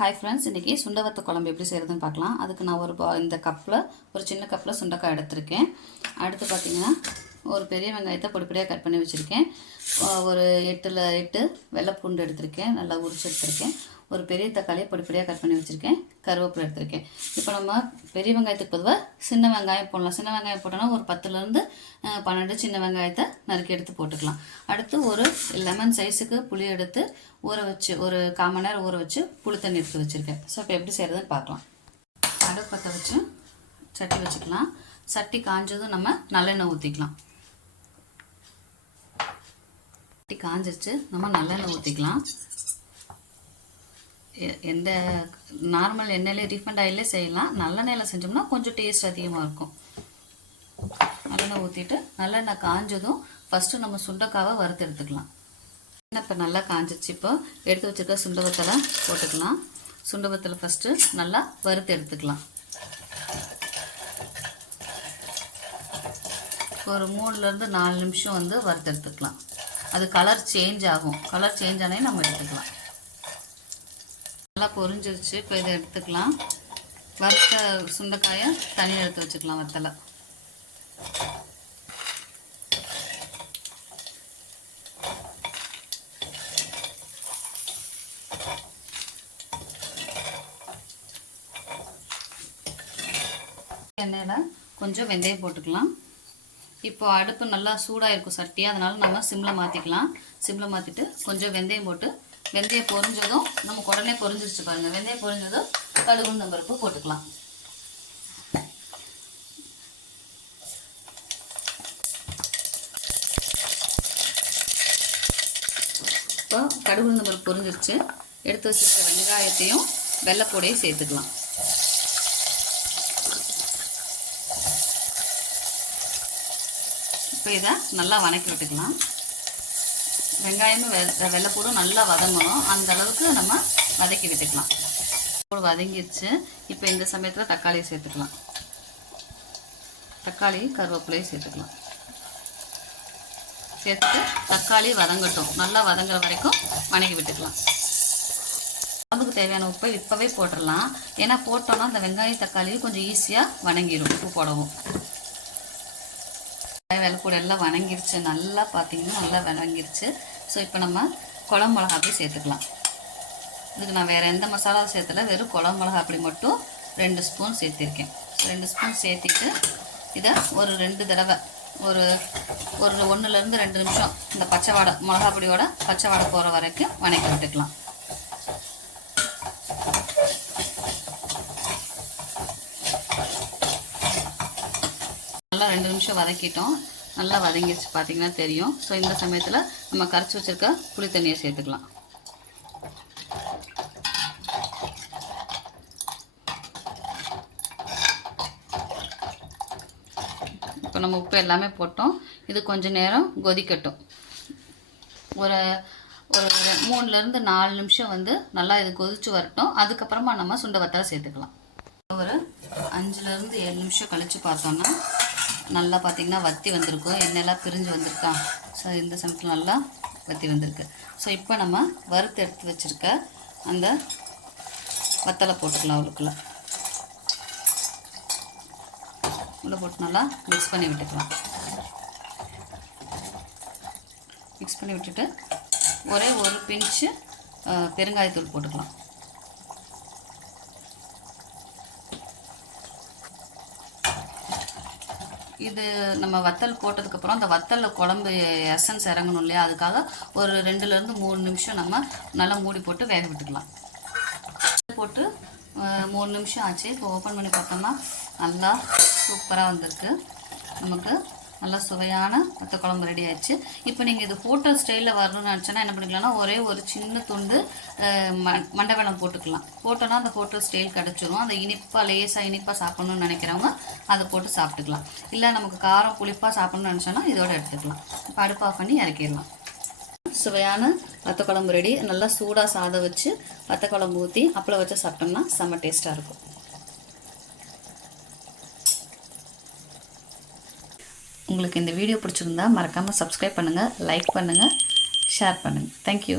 Hi friends இன்றைக்கி சுண்டவத்த குழம்பு எப்படி செய்கிறதுன்னு பார்க்கலாம். அதுக்கு நான் ஒரு பா- இந்த கப்பில் ஒரு சின்ன கப்பில் சுண்டக்காய் எடுத்திருக்கேன். அடுத்து பார்த்தீங்கன்னா ஒரு பெரிய வெங்காயத்தை பொடிப்படியாக கட் பண்ணி வச்சுருக்கேன். ஒரு எட்டில் எட்டு வெள்ளைப்பூண்டு எடுத்திருக்கேன். நல்லா உரிச்சு எடுத்திருக்கேன். ஒரு பெரிய தக்காளியை பொடிப்படியாக கட் பண்ணி வச்சுருக்கேன். கருவேப்பிலை எடுத்திருக்கேன். இப்போ நம்ம பெரிய வெங்காயத்துக்கு பொதுவாக சின்ன வெங்காயம் போடலாம். சின்ன வெங்காயம் போட்டோன்னா ஒரு பத்துலேருந்து பன்னெண்டு சின்ன வெங்காயத்தை நறுக்கி எடுத்து போட்டுக்கலாம். அடுத்து ஒரு லெமன் சைஸுக்கு புளி எடுத்து ஊற வச்சு ஒரு கால் மணி நேரம் ஊற வச்சு புளி தண்ணி எடுத்து வச்சுருக்கேன். ஸோ இப்போ எப்படி செய்கிறதுன்னு பார்க்கலாம். அடுப்பு பற்ற வச்சு சட்டி வச்சுக்கலாம். சட்டி காஞ்சதும் நம்ம நல்லெண்ணெய் ஊற்றிக்கலாம் சட்டி காஞ்சிருச்சு. நம்ம நல்லெண்ணெய் ஊற்றிக்கலாம் எந்த நார்மல் எண்ணெயிலே ரீஃபண்ட் ஆயிலே செய்யலாம். நல்லெண்ணெயில் செஞ்சோம்னா கொஞ்சம் டேஸ்ட் அதிகமாக இருக்கும். நல்லெண்ணெய் ஊற்றிட்டு நல்லெண்ணெய் காஞ்சதும் ஃபஸ்ட்டு நம்ம சுண்டைக்காவை வறுத்து எடுத்துக்கலாம். இப்போ நல்லா காஞ்சிச்சு. இப்போ எடுத்து வச்சுருக்க சுண்டவத்தலை போட்டுக்கலாம். சுண்டவத்தலை ஃபஸ்ட்டு நல்லா வறுத்து எடுத்துக்கலாம். ஒரு மூணுலேருந்து நாலு நிமிஷம் வந்து வறுத்து எடுத்துக்கலாம். அது கலர் சேஞ்ச் ஆகும். கலர் சேஞ்ச் ஆனே நம்ம எடுத்துக்கலாம். நல்லா பொரிஞ்சிருச்சு. இப்போ இதை எடுத்துக்கலாம். வறுத்த சுண்டைக்காயை தனியாக எடுத்து வச்சுக்கலாம் வத்தலை. எண்ணெயில் கொஞ்சம் வெந்தயம் போட்டுக்கலாம். இப்போ அடுப்பு நல்லா சூடாக இருக்கும் சட்டி அதனால் நம்ம சிம்மில் மாற்றிக்கலாம் சிம்மில் மாற்றிட்டு கொஞ்சம் வெந்தயம் போட்டு வெந்தயம் பொரிஞ்சதும் நமக்கு உடனே பொரிஞ்சிருச்சு பாருங்கள் வெந்தயம் பொரிஞ்சதும் கடுகுண்டம் பருப்பு போட்டுக்கலாம். இப்போ கடுகுண்டம் பருப்பு பொரிஞ்சிருச்சு. எடுத்து வச்சிருக்க வெங்காயத்தையும் வெள்ளைப்பூடையும் சேர்த்துக்கலாம். இப்போ இதை நல்லா வதக்கி விட்டுக்கலாம். வெங்காயமும் வெ வெள்ளைப்பூடும் நல்லா வதங்கணும். அந்த அளவுக்கு நம்ம வதக்கி விட்டுக்கலாம். பூடு வதங்கிருச்சு இப்போ இந்த சமயத்தில் தக்காளியை சேர்த்துக்கலாம். தக்காளி கருவேப்பிலையும் சேர்த்துக்கலாம். சேர்த்துட்டு தக்காளி வதங்கட்டும். நல்லா வதங்குற வரைக்கும் வணங்கி விட்டுக்கலாம். உடம்புக்கு தேவையான உப்பை இப்போவே போட்டுடலாம். ஏன்னா போட்டோன்னா அந்த வெங்காயம் தக்காளி கொஞ்சம் ஈஸியாக வணங்கிடும் உப்பு போடவும். வெள்ளைப்பூடு எல்லாம் வணங்கிருச்சு. நல்லா பார்த்தீங்கன்னா நல்லா வணங்கிருச்சு. ஸோ இப்போ நம்ம குழம்பு மிளகா அப்படி சேர்த்துக்கலாம். இதுக்கு நான் வேறு எந்த மசாலாவும் சேர்த்தல. வெறும் குழம்பு மிளகா அப்படி மட்டும் ரெண்டு ஸ்பூன் சேர்த்திருக்கேன். ரெண்டு ஸ்பூன் சேர்த்திட்டு இதை ஒரு ரெண்டு தடவை ஒரு ஒரு ஒன்றுலேருந்து ரெண்டு நிமிஷம் இந்த பச்சை வாடை மிளகா பொடியோட பச்சை வாடை போகிற வரைக்கும் வணக்கி விட்டுக்கலாம். நல்லா ரெண்டு நிமிஷம் வதக்கிட்டோம். நல்லா வதங்கிடுச்சு பார்த்தீங்கன்னா தெரியும். ஸோ இந்த சமயத்தில் நம்ம கரைச்சி வச்சிருக்க புளி தண்ணியை சேர்த்துக்கலாம். இப்போ நம்ம உப்பு எல்லாமே போட்டோம். இது கொஞ்சம் நேரம் கொதிக்கட்டும். ஒரு ஒரு மூணுலேருந்து நாலு நிமிஷம் வந்து நல்லா இது கொதிச்சு வரட்டும். அதுக்கப்புறமா நம்ம சுண்டை வத்தலை சேர்த்துக்கலாம். ஒரு அஞ்சுலேருந்து ஏழு நிமிஷம் கழித்து பார்த்தோன்னா நல்லா பார்த்தீங்கன்னா வத்தி வந்திருக்கும். எண்ணெயெல்லாம் பிரிஞ்சு வந்திருக்கா. ஸோ இந்த சமயத்தில் நல்லா வத்தி வந்திருக்கு. ஸோ இப்போ நம்ம வறுத்து எடுத்து வச்சுருக்க அந்த வத்தலை போட்டுக்கலாம் அவளுக்குள்ள. உள்ள போட்டு நல்லா மிக்ஸ் பண்ணி விட்டுக்கலாம். மிக்ஸ் பண்ணி விட்டுட்டு ஒரே ஒரு பிஞ்சு பெருங்காயத்தூள் போட்டுக்கலாம். இது நம்ம வத்தல் போட்டதுக்கப்புறம் அந்த வத்தலில் குழம்பு எசன்ஸ் இறங்கணும் இல்லையா? அதுக்காக ஒரு ரெண்டுலேருந்து மூணு நிமிஷம் நம்ம நல்லா மூடி போட்டு வேக விட்டுக்கலாம். போட்டு மூணு நிமிஷம் ஆச்சு. இப்போ ஓப்பன் பண்ணி பார்த்தோம்னா நல்லா சூப்பராக வந்திருக்கு. நமக்கு நல்லா சுவையான வத்த குழம்பு ரெடி ஆயிடுச்சு. இப்போ நீங்கள் இது ஹோட்டல் ஸ்டைலில் வரணும்னு நினச்சோன்னா என்ன பண்ணிக்கலாம்னா ஒரே ஒரு சின்ன துண்டு மண்டவெளம் ம- போட்டுக்கலாம். போட்டோன்னா அந்த ஹோட்டல் ஸ்டைல் கிடச்சிரும். அந்த இனிப்பாக லேசாக இனிப்பாக சாப்பிட்ணுன்னு நினைக்கிறவங்க அதை போட்டு சாப்பிட்டுக்கலாம். இல்லை நமக்கு காரம் புளிப்பாக சாப்பிட்ணுன்னு நினச்சோன்னா இதோட எடுத்துக்கலாம். இப்போ அடுப்பு ஆஃப் பண்ணி இறக்கிடலாம். சுவையான வத்த குழம்பு ரெடி நல்லா சூடாக சாதம் வச்சு வத்த குழம்பு ஊற்றி அப்பளம் வச்சு சாப்பிட்டோம்னா செம்ம டேஸ்ட்டாக இருக்கும். உங்களுக்கு இந்த வீடியோ பிடிச்சிருந்தா மறக்காமல் சப்ஸ்கிரைப் பண்ணுங்கள் லைக் பண்ணுங்கள் ஷேர் பண்ணுங்கள் தேங்க்யூ